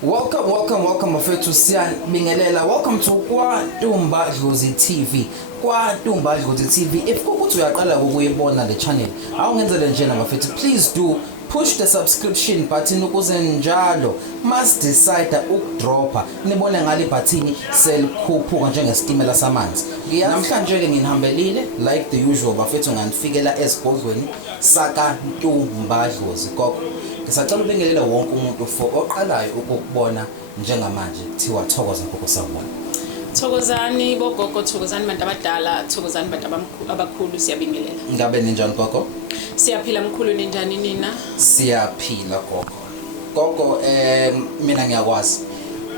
Welcome mafethu siyabingelela. Welcome to KwaNtumba Dlozi TV. KwaNtumba Dlozi TV. If kukuthi uyaqala ukuyibona le channel, awungenzele njena mafethu, please do push the subscription button ukuze njalo must decide ukudropa nibone ngale button selikhuphuka njengestimela samanzi. Namhlanje ke nginihambelile like the usual mafethu nganifikela esigodlweni sakaNtumba Dlozi gogo. Ngisacela ubingelela wonke umuntu for oqalayo ukukubona njengamanje kuthiwa thokoza ngokusabona. Thokozani bogogo, thokozani bantu abadala, thokozani bantu abakhulu, siyabingelela. Ngabe ninjani gogo? Siyaphila mkhulu, ninjani nina? Siyaphila gogo. Gogo mina ngiyakwazi.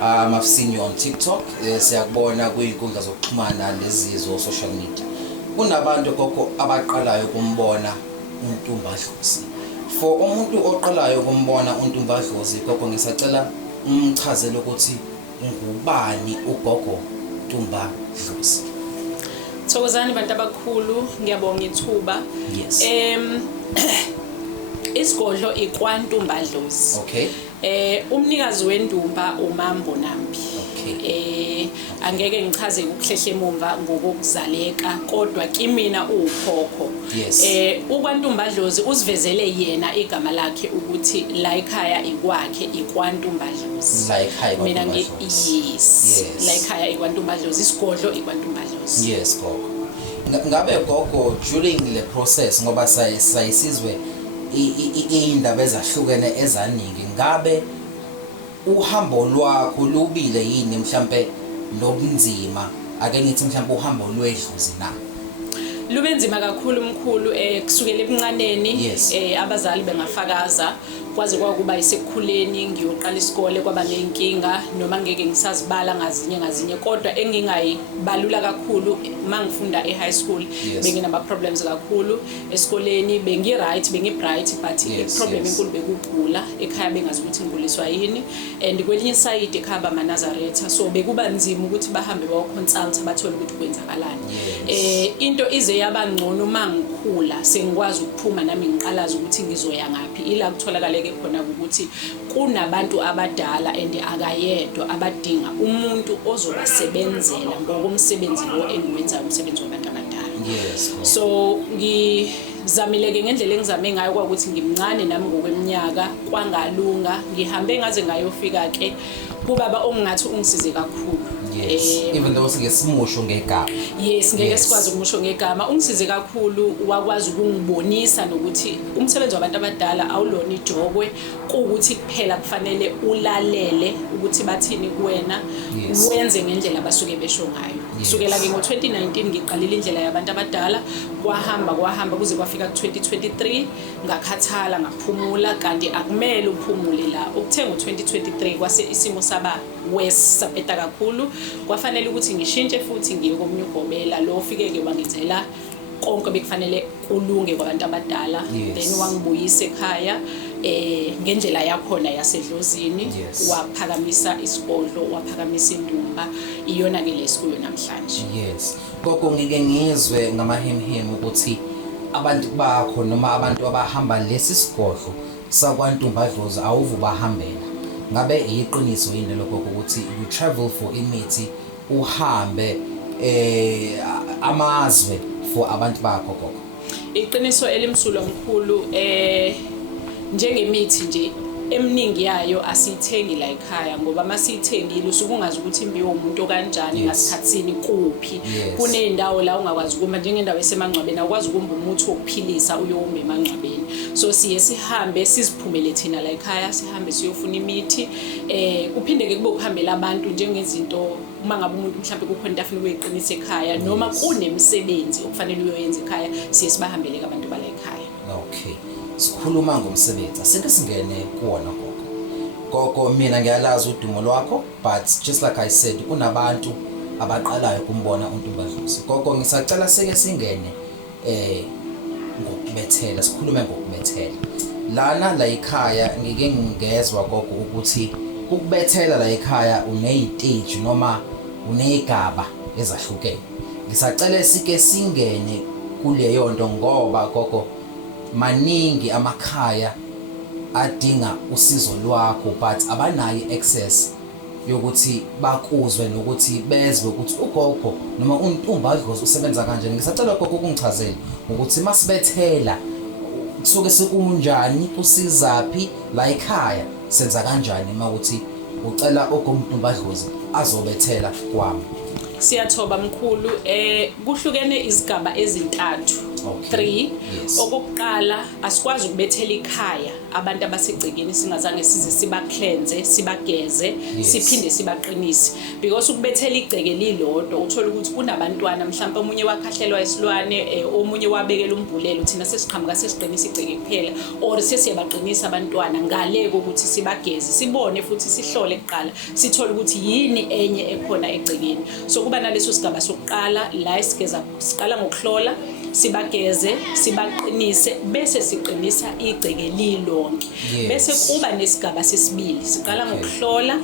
I've seen you on TikTok. Siyakubona kwinkundla zokuxhumana lezizo social media. Kunabantu gogo abaqalayo ukumbona uNtumba Dlozi. For umuntu oqalayo ukumbona uNtumba Dlozi gogo ngisacela umchazele ukuthi ngubani ugogo Ntumba Dlozi. Thokozani bantu abakhulu, ngiyabonga ithuba. Yes. Isigodlo iKwaNtumba Dlozi. Okay. Umnikazi wendumba uMambo Nambi. Okay. Angeke ngichaze ukuhlehla emumva ngokuzaleka kodwa kimina ukhokho. Yes. uKwaNtumba Dlozi usivezele yena igama lakhe ukuthi la ekhaya ikwakhe iKwaNtumba Dlozi. La ekhaya Mina Yes. La ekhaya iKwaNtumba Dlozi, isigodlo iKwaNtumba Dlozi. Yes gogo. Ngabe gogo during the process ngoba sayisizwe indaba ezahlukene ezaningi, ngabe uhambo lwakho lubile yini mhlambe lobunzima, ake ngithi mhlambe uhambo lwedlozi na? Lube nzima kakhulu mkhulu, kusukela ebuncaneni. Yes. Abazali bengafakaza kwaze kwakuba isekukhuleni ngiyoqala isikole kwaba nenkinga noma ngeke ngisazibala ngazinye kodwa engingayibalula kakhulu mangifunda high school. Yes. Benginama problems kakhulu esikoleni, bengi-right bengi-bright but problem enkulu bekugula ekhaya, bengazi ukuthi ngiguliswa yini, and kwelinye side ekhaya bamaNazaretha, so bekuba nzima ukuthi bahambe bayo-consult bathole ukuthi kwenzakalani. Yes. Into ize yaba ngcono mangikhula sengikwazi ukuphuma nami ngiqalaza ukuthi ngizoya ngapi, ila kutholakaleke khona ukuthi kunabantu abadala and akayedwa abadinga umuntu ozobasebenzela ngokomsebenzi lo engiwenzayo, umsebenzi wabantu abadala. Yes. So ngizamileke ngendlela engizame ngayo kwakuthi ngimncane nami ngokweminyaka kwangalunga, ngihambe ngaze ngayofika ke kubaba ongathi ungisize kakhulu. Yes. Even though singesimosho ngegama. Yes, ngeke sikwazi ukumusho ngegama, ungisize kakhulu, wakwazi ukungibonisa nokuthi umsebenzi wabantu abadala awulona ijokwe, kuukuthi kuphela kufanele ulalele ukuthi bathini kuwena. Yes. Wenze ngendlela abasuke besho ngayo. Kusukela ke ngo-2019 ngiqalile indlela yabantu abadala, kwahamba kuze kwafika ku-2023 ngakhathala ngaphumula, kanti akumele uphumule la. Ukuthe ngo-2023 kwase isimo saba worse, sapeta kakhulu, kwafanele ukuthi ngishintshe futhi ngiye komunye ugobela lo ofike-ke wangenzela konke bekufanele kulunge kwabantu abadala. Yes. Then wangibuyisa ekhaya ngendlela yakhona yasedlozini. Yes. Waphakamisa isigodlo, waphakamisa indumba, iyona ke lesikuyo namhlanje. Yes. Gogo ngike ngizwe ngamahemhem ukuthi abantu bakho noma abantu abahamba lesi sigodlo sakwaNtumba Dlozi awuvubahambela. Ngabe iqiniso yini lokho ukuthi you travel for imithi, uhambe amazwe for abantu bakho gogo? Iqiniso elimsulwa mkhulu, njengemithi nje eminingi yayo asiyithengi la ekhaya ngoba masiyithengile usuke ungazi ukuthi imbi yomuntu kanjani ngasikhatsini kuphi. Kunendawo la ungakwazi ukuma, njengendawo esemangcwabeni awukwazi ukumba umuthi wokuphilisa uyoma emangcwabeni. So siye sihambe siziphumele thina la ekhaya, sihambe siyofuna imithi. Kuphinde ke kube ukuhambela abantu njengezinto uma ngabe umuntu mhlawumbe kukhona into afuna ukuyiqinisa ekhaya noma kunemsebenzi okufanele uyoyenza ekhaya, siye sibahambele abantu bala ekhaya. Okay. Sikhuluma ngomsebenzi, asike singene kuwona gogo. Gogo mina ngiyalazi udumo lwakho, but just like I said kunabantu abaqalayo ukumbona uNtumba Dlozi. Gogo ngisacela sike singene ngokubethela, sikhulume ngokubethela. Lana la ekhaya ngike ngingezwa gogo ukuthi ukubethela la ekhaya unezitstage noma unezigaba ezahlukene. Ngisacela sike singene kuleyo nto ngoba gogo maningi amakhaya adinga usizo lwakho but abanayo access yokuthi bakuzwe nokuthi bezwe ukuthi ugogo noma uNtumbaDlozi usebenza kanjani. Ngisacela gogo ukungichazela ukuthi masibethela kusuke sekunjani usizaphi la ekhaya senza kanjani mawuthi ucela uNtumbaDlozi azobethela kwami. Siyathoba mkhulu, kuhlukene izigaba ezintathu. 3 okokuqala asikwazi ukubethela ikhaya abantu abasegcekeni singazange size siba cleanse sibageze siphinde sibaqinise because ukubethela igceke lilodwa uthola ukuthi kunabantwana mhlawumbe omunye wakhahlelwa isilwane omunye wabekela umbulelo thina sesiqhamuka sesiqinisa igceke kuphela or sesiyabaqinisa abantwana ngale ukuthi sibageze sibone futhi sihlole kuqala sithole ukuthi yini enye ekhona egcekeni. So kuba naleso sigaba sokuqala la isigeza siqala ngokuhlola sibageze sibaqinise bese siqinisa igceke lilonke bese kuba nesigaba sesibili siqala ngokuhlola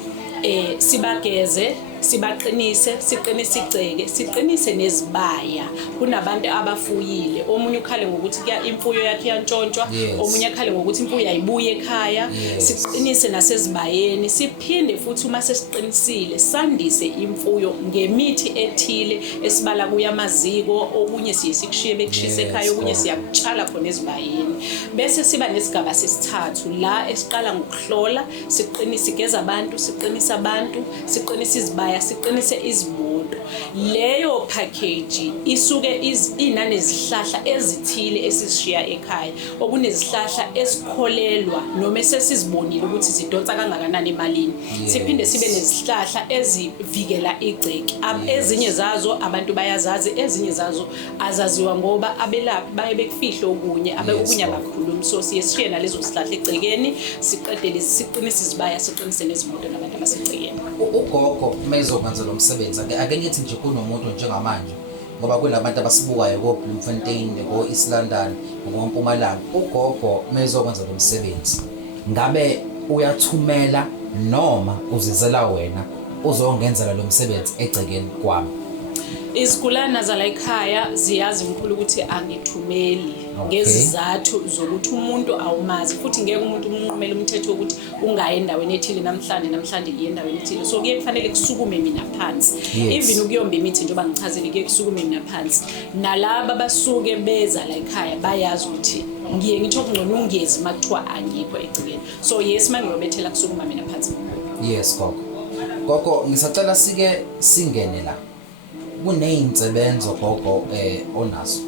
sibageze sibaqinise siqinise igceke siqinise nezibaya. Kunabantu abafuyile omunye ukhale ngokuthi imfuyo yakhe yantshontshwa omunye akhale ngokuthi imfuyo ayibuye ekhaya siqinise nasezibayeni siphinde futhi uma sesiqinisile sandise imfuyo ngemithi ethile esibala kuyamaziko okunye sikushiye bekushise ekhaya okunye siyakutshala khona ezibayeni bese siba nesigaba sesithathu la esiqala ngokuhlola siqinise igeza abantu siqinisa abantu siqinisa izibaya siqinise izimoto. Leyo package isuke inanezihlahla ezithile esishiya ekhaya okunezihlahla esikholelwa noma sesizibonile ukuthi zidonsa kangakanani emalini siphinde sibe nezihlahla ezivikela igceke ezinye zazo abantu bayazazi ezinye zazo azaziwa ngoba abelaphi baye bekufihla okunye okunye abakhulumi. So siyeshiye nalezo zihlahla egcekeni siqedele siqinise izibaya siqinise nezimoto nabantu abasegcekeni. Ugogo mezokwenza lo msebenzi ake ngithi nje kunomuntu njengamanje ngoba kunabantu abasibukayo ko Bloemfontein ko East London ngo Mpumalanga. Ugogo mezokwenza lo msebenzi ngabe uyathumela noma uzizela wena uzongenzela lo msebenzi egcekeni kwami? Izigulana zala ekhaya ziyazi mkhulu ukuthi angithumeli ngezizathu zokuthi umuntu awumazi futhi ngeke umuntu umnqumele umthetho ukuthi ungayi endaweni ethile namhlanje iye endaweni ethile. So kuye kufanele kusukume mina phansi even ukuyomba imithi njengoba ngichazile kuye kusukume mina phansi nalabo basuke beza la ekhaya bayazi ukuthi ngiye ngitho kungcono ungezi makuthiwa angikho egcekeni. So yes mangiyobethela kusukuma mina phansi. Yes gogo ngisacela sike singene la kuneyinsebenzo gogo onazo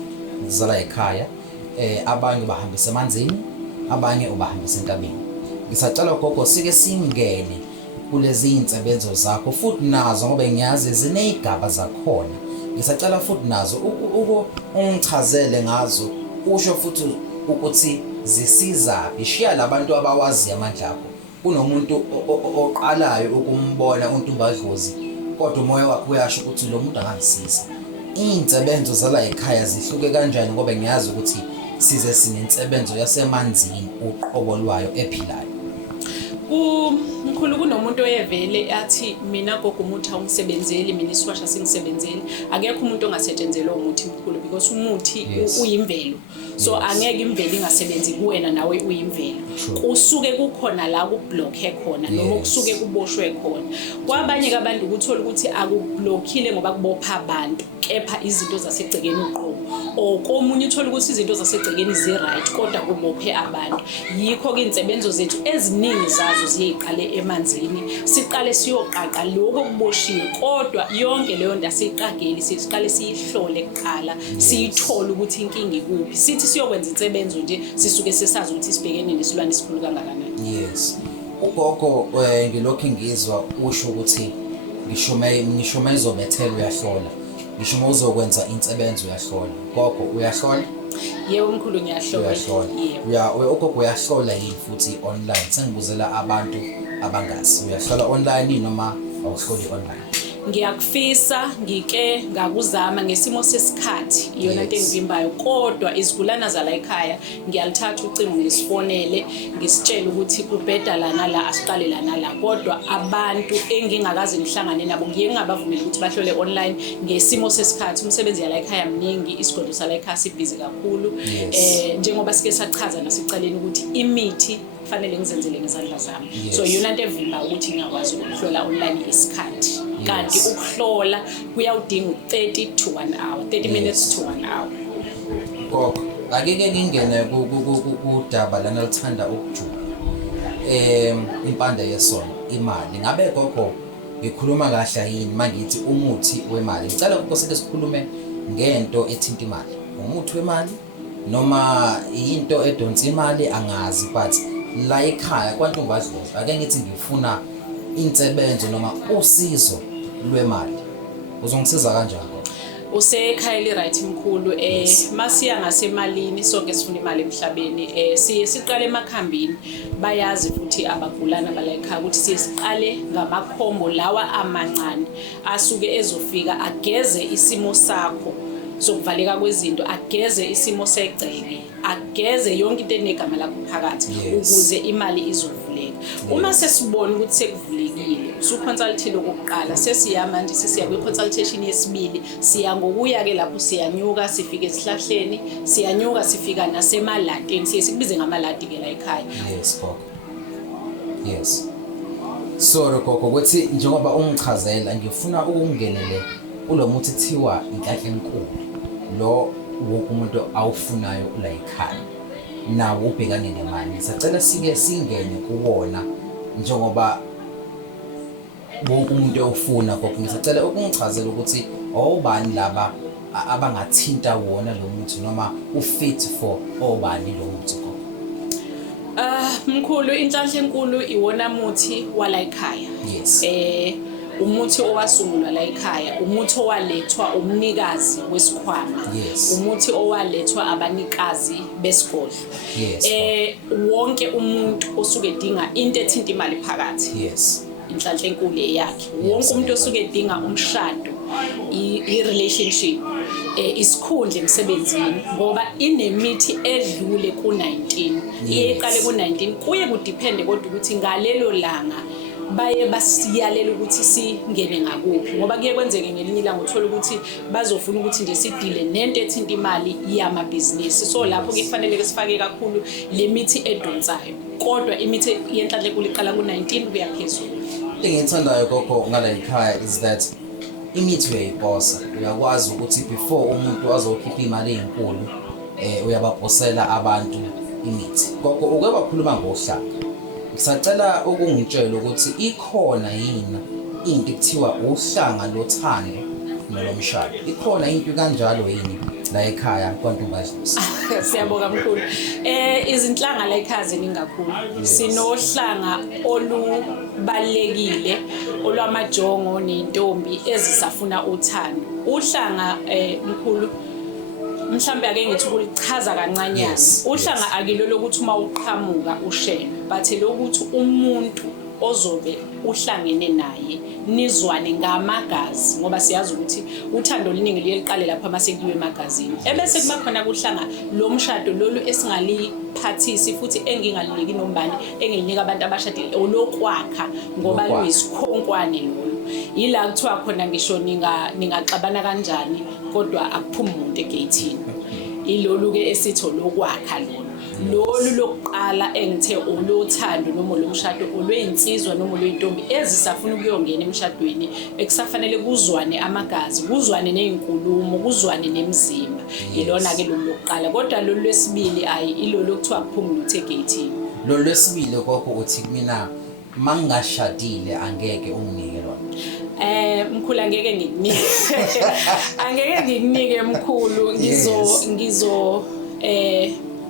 zala ekhaya abanye bahambisa emanzini abanye ubahambisa entabeni. Ngisacela gogo sike singene kulezi insebenzo zakho futhi nazo ngoba ngiyazi zinezigaba zakhona. Ngisacela futhi nazo ungichazele ngazo usho futhi ukuthi zisiza ishiya labantu abawazi amandla akho. Kunomuntu oqalayo ukumbona uNtumbaDlozi kodwa umoya wakhe uyasho ukuthi lo muntu angangisiza. Insebenzo zala ekhaya zihluke kanjani ngoba ngiyazi ukuthi size sinensebenzo yasemanzini uqobo lwayo ephilayo. Mkhulu kunomuntu oyevele athi mina gogo umuthi awungisebenzeli mina isiwasha singisebenzeli akekho umuntu ongasetshenzela umuthi mkhulu because umuthi uyimvelo. So angeke imvelo ingasebenzi kuwena nawe uyimvelo. Kusuke kukhona la kublockhe khona noma kusuke kuboshwe khona. Kwabanye abantu ukuthola ukuthi akublockile ngoba kubopha abantu kepha izinto zasegcekeni uqobo okomunye uthola ukuthi izinto zasegcekeni right kodwa kubophe abantu. Yikho ke insebenzo zethu eziningi zazo ziyiqale emanzini siqale siyoqaqa lokho kuboshiwe kodwa yonke leyo nto asiqageli siqale siyihlole kuqala siyithola ukuthi inkinga ikuphi sithi siyokwenza insebenzo nje sisuke sesazi ukuthi sibhekene nesilwane esikhulu kangakanani. Yes ugogo ngilokho ngizwa usho ukuthi ngisho izobethela uyahlola ngisho uzokwenza insebenzo uyahlola. Gogo uyahlola? Yebo mkhulu ngiyahlola. Yebo ugogo uyahlola yini futhi online? Sengibuzela abantu abangazi uyahlola online noma awuhloli online? ngiyakufisa ngike ngakuzama ngesimo sesikhathi iyona into engivimbayo kodwa izigulana zala ekhaya ngiyalithatha ucingo ngisifonele ngisitshela ukuthi ubheda lana la asiqale lana la kodwa abantu engingakaze ngihlangane nabo ngiye ngabavumela ukuthi bahlole online ngesimo sesikhathi umsebenzi yala ekhaya mningi isigodlo sala ekhaya sibhizi kakhulu njengoba sike sachaza nasicaleni ukuthi imithi kufanele ngizenzele ngezandla zami so yona into evimba ukuthi ngiyakwazi ukuhlola online isikhathi kanti ukuhlola kuyawudinga 30 to 1 hour 30 minutes to 1 hour gogo akeke ngingene kudaba lana lithanda ukujuba impande yesona imali ngabe gogo ngikhuluma kahle yini mangithi umuthi wemali ngicela ukoseke sikhulume ngento ethinta imali umuthi wemali noma into edonsa imali angazi but la ekhaya kwaNtombazidlozi ake ngithi ngifuna insebenzo noma usizo lwemali uzongisiza kanjani usekhaya li right mkhulu masiya ngasemalini sonke sifuna imali emhlabeni siye siqale emakhambini bayazi futhi abagulana bala ekhaya ukuthi siye siqale ngamakhombo lawa amancane asuke ezofika ageze isimo sakho sokuvaleka kwezinto ageze isimo segceke ageze yonke into enegama lakho phakathi ukuze imali izovuleka uma sesibona ukuthi sekuvulekile usuconsultile okokuqala sesiya manje sesiya kwi-consultation yesibili siya ngokuya ke lapho siyanyuka sifike esihlahleni siyanyuka sifika nasemalatini siye sikubize ngamalati ke la ekhaya yes so gogo ukuthi njengoba ungichazela ngifuna ukungenele ulomuthi thiwa inhlahla enkulu lo wonke umuntu awufunayo la ekhaya nawo ubhekane nemali sicela sike singene kuwona njengoba wonke umuntu ofuna gogo ngisacela ukungichazela ukuthi obani laba abangathinta wona lo muthi noma ufit for obani lo muthi gogo mkhulu inhlahla enkulu iwona muthi wala ekhaya yes umuthi owasungulwa la ekhaya umuthi owalethwa umnikazi wesikhwama umuthi owalethwa abanikazi besigodlo wonke umuntu osuke edinga into ethinta imali phakathi inhlahla enkulu eyakhe wonke umuntu osuke edinga umshado i-relationship isikhundla emsebenzini ngoba inemithi edlule ku-19 iyeqale ku-19 kuye kudepende kodwa ukuthi ngalelo langa baye basiyalela ukuthi singene ngakuphi ngoba kuye kwenzeke ngelinye ilanga uthola ukuthi bazofuna ukuthi nje sidile nento ethinta imali yamabhizinisi so lapho ke kufanele ke sifake kakhulu le mithi edonsayo kodwa imithi yenhlahla enkulu iqala ku-19 kuya phezulu engithandayo gogo ngala ekhaya is that imithi uyayiposa uyakwazi ukuthi before umuntu azokhipha imali enkulu uyabaposela abantu imithi gogo uke bakhuluma ngohlanga ngisacela ukungitshela ukuthi ikhona yini into ekuthiwa uhlanga lothando nolomshado ikhona into kanjalo yini la ekhaya kwaNtombazidlozi siyabonga mkhulu izinhlanga la ekhaya ziningakhulu sinohlanga olubalekile olwamajongo nentombi ezisafuna uthando uhlanga mkhulu mhlambe ake ngithi ukulichaza kancanyana uhlanga akilolo ukuthi uma uqhamuka ushela but lokuthi umuntu ozobe uhlangene naye nizwane ngamagazi ngoba siyazi ukuthi uthando oluningi liyeliqale lapha mase kuyiwe emagazini ebese kuba khona kuhlanga lo mshado lolu esingaliphathisi futhi engingaliniki nombani engilinika abantu abashadile olokwakha ngoba luyisikhonkwane lolu yila kuthiwa khona ngisho ningaxabana kanjani kodwa akuphumi umuntu egate ilolu ke esitho lokwakha lolu lokuqala engithe olothando noma lomshado olweyinsizwa noma olweyintombi ezisafuna ukuyongena emshadweni ekusafanele kuzwane amagazi kuzwane nezinkulumo kuzwane nemizimba ilona ke lolu lokuqala kodwa lolu lwesibili ayi ilolu kuthiwa kuphuma umuntu egate lolu lwesibili gogo uthi kumina mangashadile angeke unginike lona mkhulu angeke ngikunike angeke ngikunike mkhulu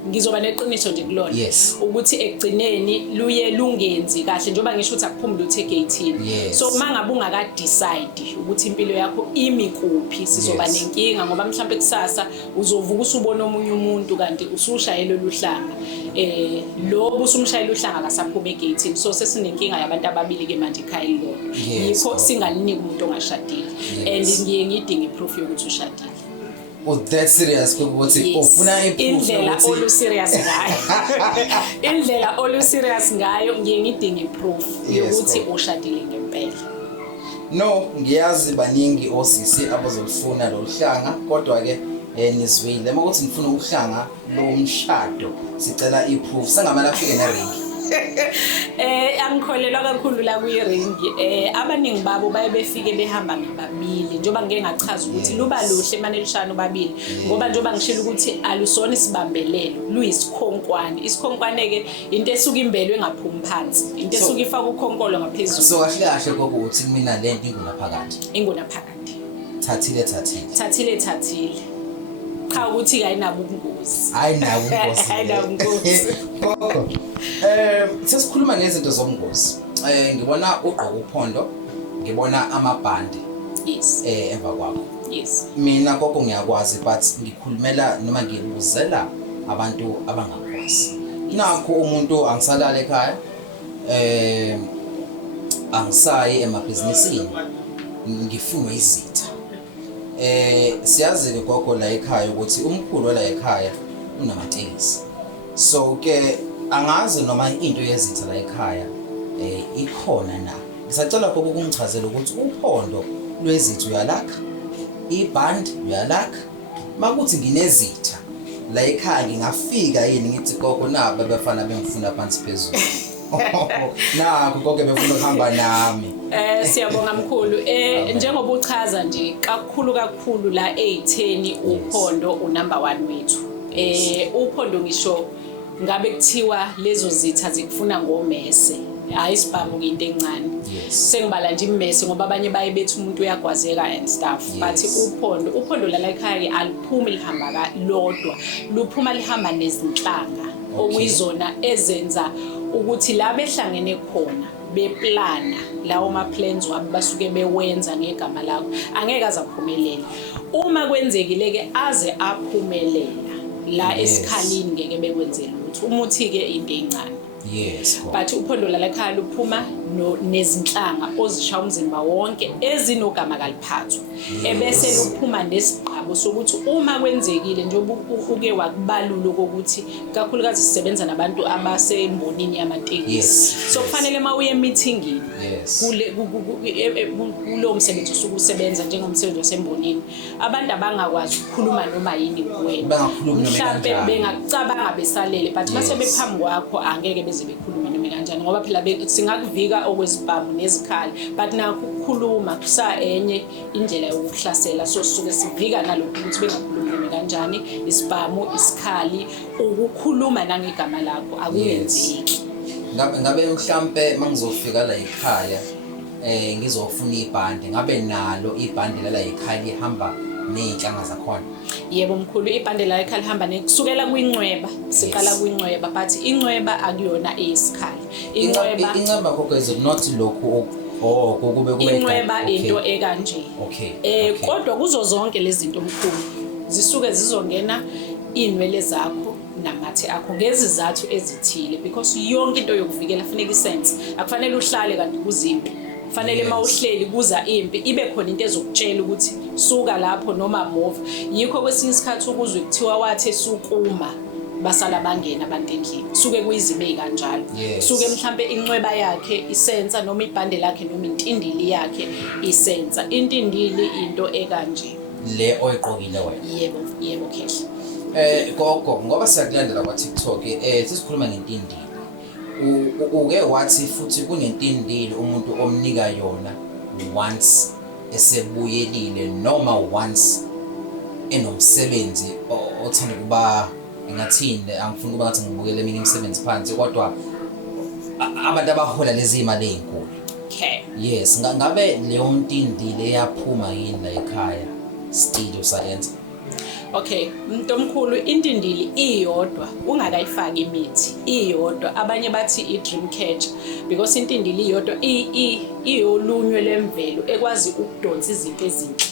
ngizoba neqiniso nje kulona Yes. ukuthi ekugcineni luye lungenzi kahle njengoba ngisho ukuthi akuphumi luthe egate-ini. Yes. So mangabe ungaka decide ukuthi impilo yakho imi kuphi sizoba Yes. nenkinga ngoba mhlawumbe kusasa uzovuka usubona omunye umuntu kanti usushayela oluhlanga lo busumshayela uhlanga akasaphuma egate-ini. So sesinenkinga yabantu ababili ke manje ekhaya elilodwa. Yes. Yikho singaliniki umuntu ongashadile and Yes. ngiye ngidinge proof yokuthi ushadile. Oh, that's serious ukuthi ufuna indlela olu serious ngayo indlela olu serious ngayo ngiye ngidinge proof yokuthi ushadile ngempela. No, ngiyazi baningi osisi abazolufuna lo hlanga kodwa ke nizwile makuthi ngifuna uhlanga lo mshado sicela iproof sangamala afike nering. Angikholelwa kakhulu la kwi-ring. Abaningi babo baye befike behamba ngababili njengoba ngeke ngachaza ukuthi luba luhle manje lishana ubabili ngoba njengoba ngishilo ukuthi alusona isibambelelo luyisikhonkwane. Isikhonkwane ke into esuka imbelwe engaphumi phansi, into esuka ifaka ukhonkolo ngaphezulu. So kahle kahle kokuthi mina lento ingunaphakade. Ingunaphakade. Thathile. Cha ukuthi ayinabo ubungozi. Ayinabo ubungozi. Ayinabo ubungozi. Sesikhuluma ngezinto zobungozi. Ngibona ugqoka uphondo, ngibona amabhande. Yes. Emva kwakho. Yes. Mina kokho ngiyakwazi but ngikhulumela noma ngibuzela abantu abangakwazi. Nakho umuntu angisalala ekhaya. Angisayi emabhizinisini. Ngifuna izitha. Siyazi gogo la ekhaya ukuthi umkhulu la ekhaya unamatekisi. So ke angazi noma into yezitha la ekhaya ikhona na. Ngisacela gogo kungichazela ukuthi uphondo lwezitha uyalakha, iband uyalakha. Makuthi nginezitha la ekhaya ngingafika yini ngithi gogo naba bafana bengifuna phansi phezulu. Nakho konke befuna ukuhamba nami. Siyabonga mkhulu. Njengoba uchaza nje kakhulu la e10 uphondo unumber 1 wethu. Uphondo ngisho ngabe kuthiwa lezo zitha zikufuna ngomese. Hayi isibhamu into encane. Sengibala nje immese ngoba abanye baye bethi umuntu uyagwazeka and stuff. But uphondo la ekhaya aliphumi lihamba lodwa. Luphuma lihamba nezinhlanga okuyizona ezenza ukuthi la behlangene khona beplana lawo ma plans wabo basuke bewenza ngegama lakho angeke azaphumelela. Uma kwenzekile ke aze aphumelela la esikhalini ngeke bekwenzela ukuthi umuthi ke into encane. Yes. But uphondo la ekhaya luphuma nezinhlanga ozishaya umzimba wonke ezinogama kaliphathwa. Ebese luphuma nesiqabo sokuthi uma kwenzekile njengoba uke wakubalula ukuthi kakhulukazi sisebenza nabantu abasembonini yamatekisi. So kufanele mawuye meetingini kulo msebenzi usuku usebenza njengomsebenzi wasembonini abantu abangakwazi ukukhuluma noma yini kuwena. Mhlawumbe bengakucabanga besalele but mase bephambi kwakho angeke beze bekhuluma noma kanjani ngoba phela singakuvika okwezibhamu nezikhali but nakho ukukhuluma kusa enye indlela yokuhlasela. So suke sivika nalokho ukuthi bengakhulumi kanjani isibhamu isikhali ukukhuluma nangegama lakho akuyenzeki. Ngabe mhlambe mangizofika la ekhaya ngizofuna ibhande ngabe nalo ibhande la ekhaya lihamba nezinhlanga zakhona. Yebo mkhulu ibhande la ekhaya lihamba kusukela kwincweba siqala kwincweba but incweba akuyona eyisikhali. Incweba kokho is not lokho kube incweba into ekanje. Okay. Kodwa kuzo zonke lezi zinto mkhulu zisuke zizongena inwele zakho namathe akho ngezizathu ezithile because yonke into yokuvikela funeka isense. Akufanele uhlale kanti kuzimpi. Kufanele mawuhleli kuza impi ibe khona into ezokutshela ukuthi suka lapho noma move. Yikho kwesinye isikhathi ukuzwe kuthiwa wathe sukuma basala bangena abantu endlini. Suke kuyizibe kanjalo. Suke mhlambe incweba yakhe isensa noma ibhande lakhe noma intindili yakhe isensa. Intindili into ekanje le oyiqokile wena. Yebo khehle. Gogo ngoba siyakulandela kwa TikTok sisikhuluma ngentindili. Uke wathi futhi kunentindili umuntu omnika yona once esebuyelile noma once enomsebenzi othanda kuba ngathini angifuni kuba ngathi ngibukele eminye imisebenzi phansi kodwa abantu abahola lezi imali ezinkulu. Yes, ngabe leyo ntindile eyaphuma yini la ekhaya still usayenza. Okay, Mntomkhulu, intindili iyodwa ungakayifaki imithi iyodwa. Abanye bathi i-dream catcher because intindili iyodwa iyolunywe lemvelo ekwazi ukudonsa izinto ezinhle.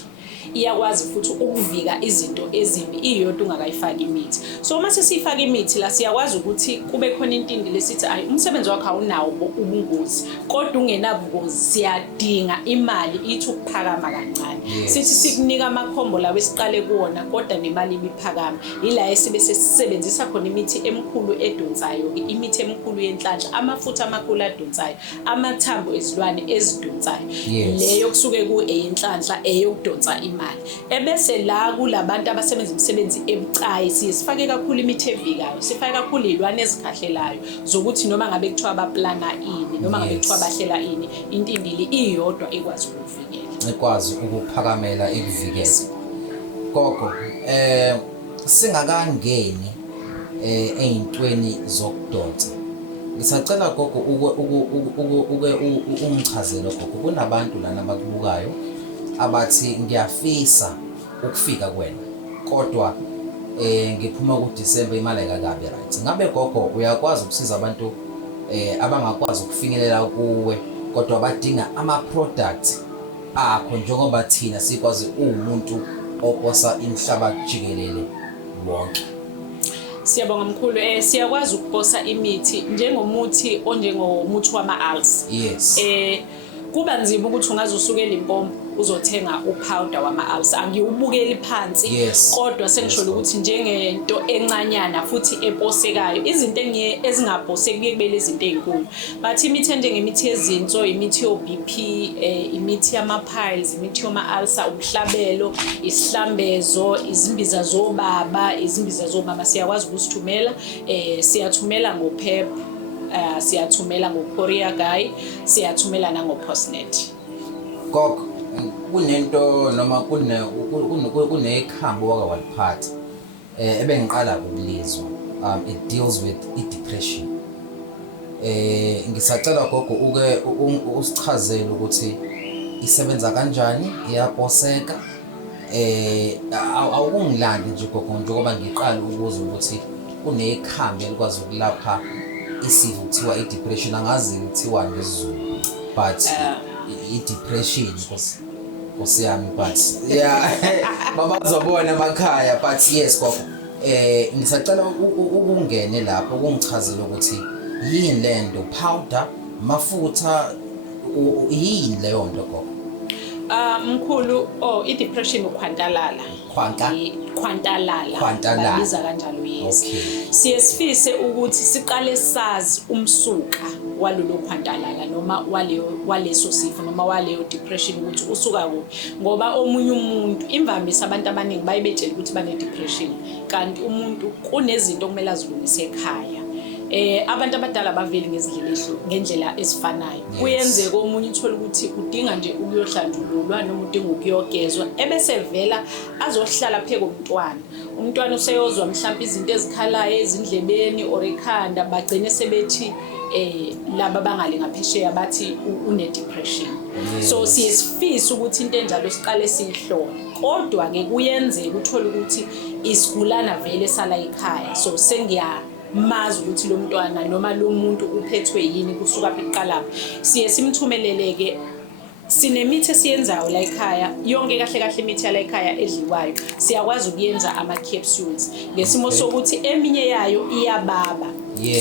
Iyakwazi futhi ukuvika izinto ezimbi iyodwa ungakayifaki imithi. So uma sesifaka imithi la siyakwazi ukuthi kube khona intindili esithi ayi umsebenzi wakho awunawo ubungozi kodwa ungenabungozi siyadinga imali ithi ukuphakama kancane. Sithi sikunika amakhombo lawe siqale kuona kodwa nemali ibiphakama. Ila esibe sesisebenzisa khona imithi emkhulu edonsayo, imithi emkhulu yenhlanhla, amafutha amakhulu adonsayo, amathambo ezilwane ezidonsayo. Leyo kusuke ku eyenhlanhla eyokudonsa imali. Ebese la kulabantu abasebenza imisebenzi ebucayi sifake kakhulu imithi evikayo, sifake kakhulu izilwane ezikhahlelayo zokuthi noma ngabe kuthiwa abaplana ini noma ngabe kuthiwa bahlela ini, intindili iyodwa ekwazi ukuvikela. Ekwazi ukuphakamela ikuvikela. Gogo, singakangeni eyintweni zokudonsa. Ngisacela gogo ungichazele gogo, kunabantu lana abakubukayo abathi ngiyafisa ukufika kuwena kodwa ngiphuma kuDisemba imali ayikakabi right. Ngabe gogo uyakwazi ukusiza abantu abangakwazi ukufinyelela kuwe kodwa badinga ama products akho njengoba thina sikwazi umuntu oposa imhlaba jikelele wonke? Siyabonga mkhulu, siyakwazi ukuposa imithi njengomuthi onjengomuthi wama-ALS. Yes. Kuba nzima ukuthi ungazusukela impompo uzothenga upowder wama-ALS. Angiwubukeli phansi kodwa sengisholo ukuthi njengento encanyana futhi eposekayo. Izinto ezingaposeki kuye kubele izinto ezinkulu. Bathi imithi njengemithi yezinso, imithi yo-BP, imithi yama-piles, imithi yoma-ulcer, umhlabelo, isihlambezo, izimbiza zobaba, izimbiza zomama siyakwazi ukusithumela. Siyathumela ngoPep, siyathumela ngoCourier Guy, siyathumela nangoPostnet. Gogo, kunento noma kunekhambo wake waliphatha ebengiqala ukulizwa. It deals with depression. Ngisacela gogo uke usichazele ukuthi isebenza kanjani, iyaposeka. Awungilandi nje gogo njengoba ngiqala ukuza ukuthi kunekhambi elikwazi ukulapha isifo kuthiwa i-depression. Angazi kuthiwa ngesizulu but i-depression Nkosiyami but yeah babazobona emakhaya but yes gogo ngisacela ukungene lapho ukungichazela ukuthi yini lento powder mafutha yini leyo nto gogo? Mkhulu, i-depression ukhwantalala. Khwantalala babiza kanjalo, yes. Siye sifise ukuthi siqale sazi umsuka walolo khwantalala noma waleso sifo noma waleyo depression ukuthi usuka kuphi, ngoba omunye umuntu imvamisa abantu abaningi bayibetshela ukuthi bane depression kanti umuntu kunezinto okumele azilungise ekhaya. Abantu abadala baveli ngendlela ezifanayo. Kuyenzeka omunye uthola ukuthi udinga nje ukuyohlanjululwa noma udinga ukuyogezwa ebese vela azohlala pheke umntwana. Umntwana useyozwa mhlawumbe izinto ezikhalayo ezindlebeni or ekhanda, bagcine sebethi laba bangale ngaphesheya bathi une depression. So siyesifisa ukuthi into enjalo siqale siyihlole. Kodwa ke kuyenzeka uthola ukuthi isigulana vele sala ekhaya. So mazi ukuthi lo mntwana noma lo muntu uphethwe yini kusuka eqalapha. Siye simthumeleleke. Sinemithi esiyenzayo la ekhaya, yonke kahle imithi la ekhaya edliwayo siyakwazi ukuyenza ama capsules ngesimo sokuthi eminye yayo iyababa.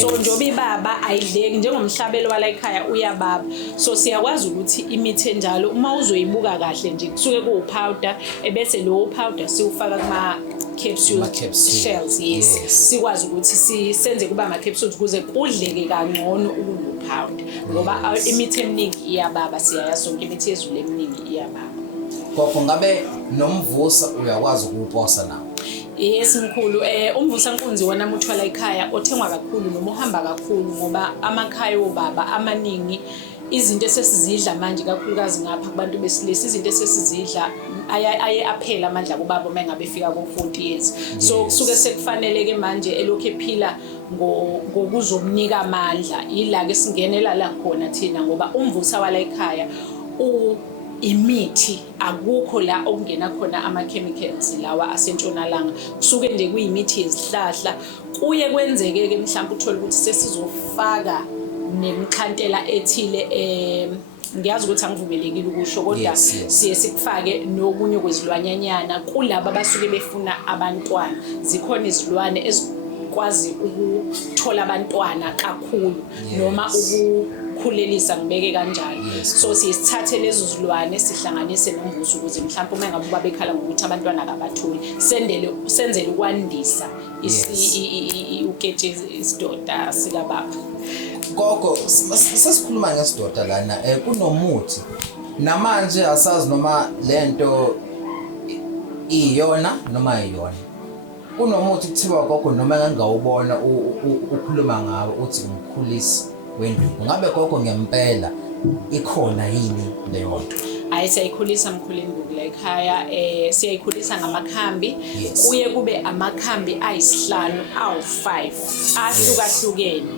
So njoba ibaba ayidleki njengomhlabelo wala ekhaya uyababa. So siyakwazi ukuthi imithi enjalo uma uzoyibuka kahle nje kusuke kuwupowder ebese lo powder siwufaka kuma capsule shells. Yes. Sikwazi ukuthi senze kuba ama capsules ukuze kudleke kangcono ukupowder ngoba imithi eminingi iyababa, siyayazi sonke imithi yezulu eminingi iyababa. Gogo, ngabe nomvusa uyakwazi ukuwuposa nawo? Yes mkhulu, umvusa nkunzi wona muthwala ekhaya othengwa kakhulu noma uhamba kakhulu ngoba amakhaya obaba amaningi izinto esesizidla manje kakhulukazi ngapha kubantu besilisa izinto esesizidla aphela amandla kubaba uma ngabe efika ku-40 years. So kusuke sekufanele ke manje elokhu ephila ngokuzomnika amandla. Ila ke singenela la khona thina ngoba umvusa wala ekhaya imithi akukho la okungena khona ama-chemicals lawa asentshonalanga kusuke nje kuyimithi yezihlahla kuye kwenzeke-ke mhlawumbe uthole ukuthi sesizofaka nemixhantela ethile ngiyazi ukuthi angivumelekile ukusho kodwa siye sikufake nokunye kwezilwanyanyana kulabo abasuke befuna abantwana zikhona izilwane ezikwazi ukuthola abantwana kakhulu noma ukukhulelisa ngibeke kanjalo so siyisithathe lezo zilwane sihlanganise nombuso ukuze mhlawumbe uma ngabe babekhala ngokuthi abantwana akabatholi senzele ukwandisa uketshezi isidoda sikababa. Gogo sesikhuluma ngesidoda lana kunomuthi namanje asazi noma lento iyona noma ayiyona kunomuthi kuthiwa gogo noma ngangawubona ukhuluma ngawo uthi umkhulisi wenduku ngabe gogo ngempela ikhona yini leyo nto? Hayi siyayikhulisa mkhulenduku la ekhaya siyayikhulisa ngamakhambi kuye kube amakhambi ayisihlanu awu5 ahlukahlukene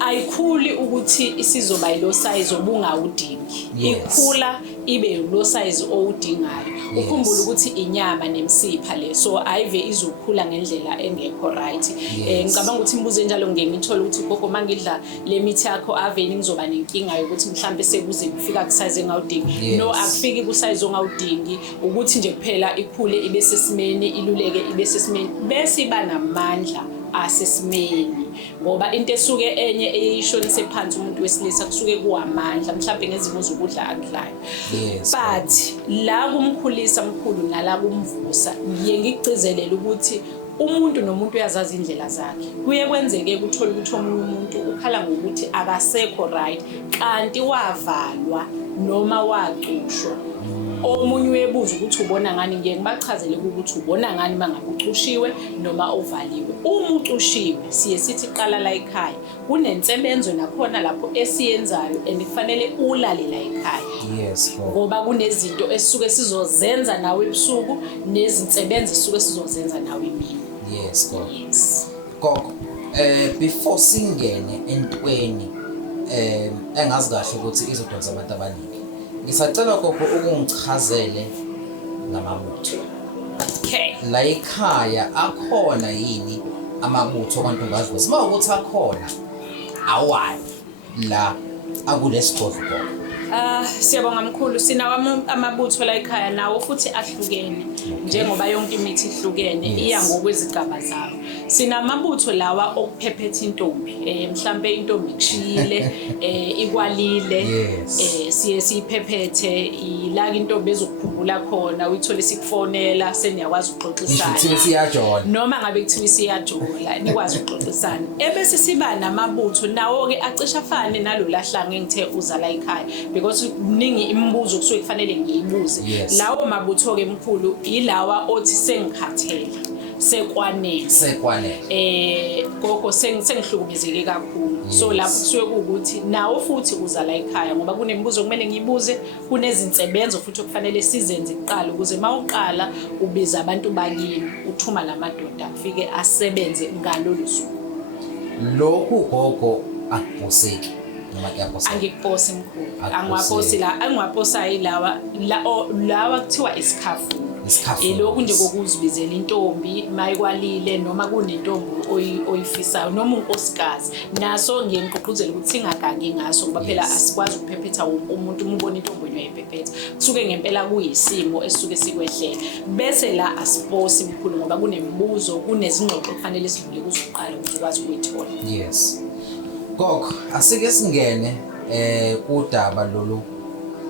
ayikhuli ukuthi isizoba yilo size obungawudingi ikhula ibe lo size owudingayo ukhumbula ukuthi inyama nemsipha le so ayive izokhula ngendlela engekho right ngicabanga ukuthi imbuzo enjalo ngeke ngithola ukuthi gogo mangidla le mithi yakho aveni ngizoba nenkinga yokuthi mhlambe sekuze kufika ku size engawudingi no akufiki ku size ongawudingi ukuthi nje kuphela ikhule ibe sesimeni iluleke ibe sesimeni bese iba namandla asesimeni ngoba into esuke enye eyishonise phansi umuntu wesilisa kusuke kuwamandla mhlawumbe ngezimo zokudla akudlayo but la kumkhulisa mkhulu nala kumvusa ngiye ngigcizelela ukuthi umuntu nomuntu uyazazi indlela zakhe kuye kwenzeke ukuthola ukuthi omunye umuntu ukhala ngokuthi akasekho right kanti wavalwa noma wacushwa omunye uyebuza ukuthi ubona ngani ngeke ngibachazele ukuthi ubona ngani mangabe ucushiwe noma uvaliwe uma ucushiwe siye sithi qala la ekhaya kunensebenzo nakhona lapho esiyenzayo and kufanele ulale la ekhaya ngoba kunezinto esisuke sizozenza nawe ebusuku nezinsebenzo esisuke sizozenza nawe emini gogo before singene entweni engazi kahle ukuthi izodonsa abantu abaningi ngisacela gogo ukungichazele ngamabutho la ekhaya akhona yini amabutho kwantombazwe uma ukuthi akhona awani la akulesigodlo gogo? Siyabonga mkhulu sinawo amabutho la ekhaya nawo futhi ahlukene njengoba yonke imithi ihlukene iya ngokwezigaba zawo sinamabutho lawa okuphephetha intombi mhlambe intombi kushiyile ikwalile siye siyiphephethe ila intombi ezokukhumbula khona uyithole sikufonela seniyakwazi ukuxoxisana noma ngabe kuthiwa siyajola nikwazi ukuxoxisana ebese siba namabutho nawo ke acisha afane nalolahlanga engithe uza la ekhaya because kuningi imibuzo kusuke kufanele ngiyibuze lawo mabutho ke mkhulu ilawa othi sengikhathele sekwanele gogo sengihlukumezeke kakhulu so lapho kusuke ukuthi nawo futhi uza la ekhaya ngoba kunemibuzo kumele ngiyibuze kunezinsebenzo futhi okufanele sizenze kuqala ukuze mawuqala ubiza abantu bakini uthuma lamadoda afike asebenze ngalolu suku lokhu gogo akuphoseki noma kuyaphosa angikuphosi mkhulu angwaphosi la angwaphosa lawa kuthiwa isikhafu lokhu nje kokuzibizela intombi mayikwalile noma kunentombi oyifisayo noma unkosikazi naso ngiye ngiqoquzela ukuthi singagagi ngaso ngoba phela asikwazi ukuphephetha umuntu umbona intombi uyayiphephetha kusuke ngempela kuyisimo esisuke sikwehlela bese la asiphosi mkhulu ngoba kunemibuzo kunezingxoxo kufanele sidlule kuzoqala ukuthi ukwazi ukuyithola gogo asike singene kudaba lolu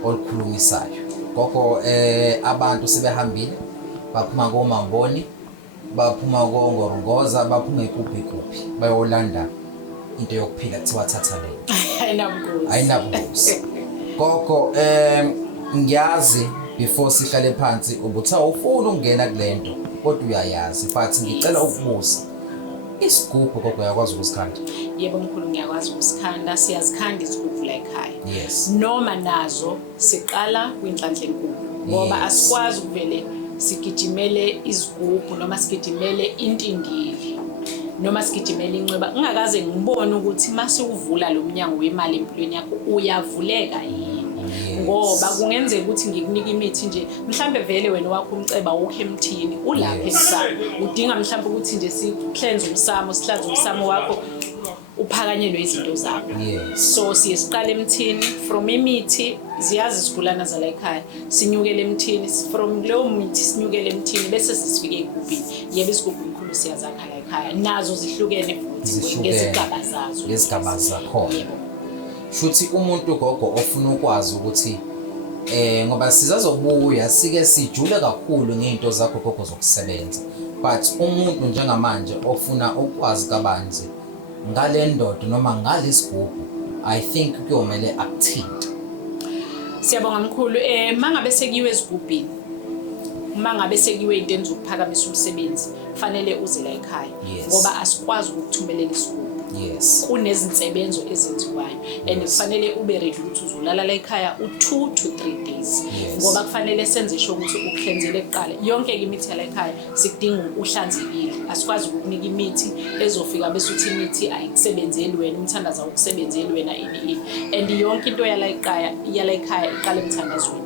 olukhulumisayo gogo abantu sebehambile baphuma koMamboni baphuma koNgorongoza baphuma ikuphi bayolanda into yokuphila kuthiwa thathaleni ayinabungozi gogo ngiyazi before sihlale phansi ubutha ufuna ukungena kulento kodwa uyayazi but ngicela ukubuza isigubhu gogo yakwazi ukusikhanda? Yebo mkhulu ngiyakwazi ukusikhanda siyazikhanda izigubhu la ekhaya noma nazo siqala kwinhlanhla enkulu ngoba asikwazi ukuvele sigijimele izigubhu noma sigijimele intindili noma sigijimele incweba ngingakaze ngibone ukuthi mase uvula lo mnyango wemali empilweni yakho uyavuleka yini ngoba kungenzeka ukuthi ngikunika imithi nje mhlambe vele wena wakho umceba awukho emthini ulapha ekusasa udinga mhlambe ukuthi nje sihlanze umsamo wakho uphakanyelwe izinto zakho. So siye siqale emthini from imithi ziyazi isigulana zala ekhaya sinyukele emthini from leyo mithi sinyukele emthini bese sisifike egubhini yebo isigubhu ikhulu siyazakha la ekhaya nazo zihlukene futhi ngezigaba zakho. Futhi umuntu gogo ofuna ukwazi ukuthi ngoba sizazobuya sike sijule kakhulu ngeinto zakho gogo zokusebenza but umuntu njengamanje ofuna ukwazi kabanzi ngale ndodo noma ngalesigubhu I think kuyomele akuthinte. Siyabonga mkhulu mangabe sekiwe esigubhini mangabe sekiwe into enizokuphakamisa umsebenzi kufanele uze la ekhaya ngoba asikwazi ukuthumelela isigubhu. Kunezinsebenzo ezenziwayo and kufanele ube ready ukuthi uzolala la ekhaya u2 to 3 days ngoba kufanele senze sho ukuthi ukuhlenzele kuqala yonke imithi la ekhaya sikudinga uhlanzekile asikwazi ukukunika imithi ezofika bese uthi imithi ayikusebenzeli wena umthandazo awukusebenzeli wena ini and yonke into yala ekhaya iqala emthandazweni.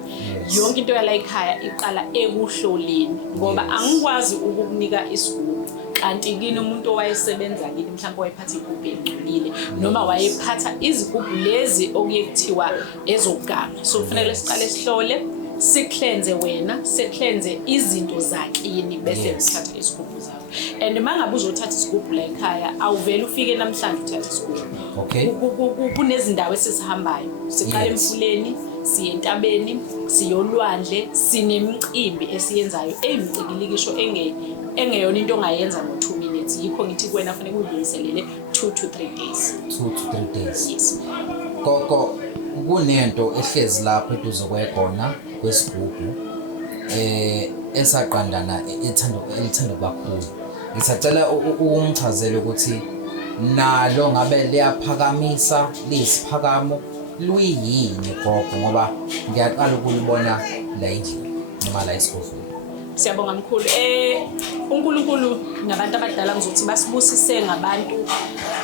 Yonke into yala ekhaya iqala ekuhloleni ngoba angikwazi ukukunika isigubhu kanti kini umuntu owayesebenza kini mhlawumbe wayephatha igubhu engcolile noma wayephatha izigubhu lezi okuye kuthiwa ezogama. So kufanele siqale sihlole siklenze wena siklenze izinto zakini bese sithatha isigubhu zakho and mangabe uzothatha isigubhu la ekhaya awuvela ufike namhlanje uthatha isigubhu. Kunezindawo esisihambayo siqala emfuleni siye entabeni siyolwandle sinemicimbi esiyenzayo eyimicikilikisho engeyona into ongayenza ngo2 minutes yikho ngithi kuwena kufanele ulungiselele 2 to 3 days. 2 to 3 days. Yes. Gogo kunento ehlezi lapho eduze kwegona kwesigubhu esaqandana elithanda kakhulu. Ngisacela ukumchazela ukuthi nalo ngabe liyaphakamisa lisiphakamo luyini gogo ngoba ngiyaqala ukulibona la endlini noma la esigubhini. Siyabonga mkhulu. uNkulunkulu nabantu abadala ngizothi basibusise ngabantu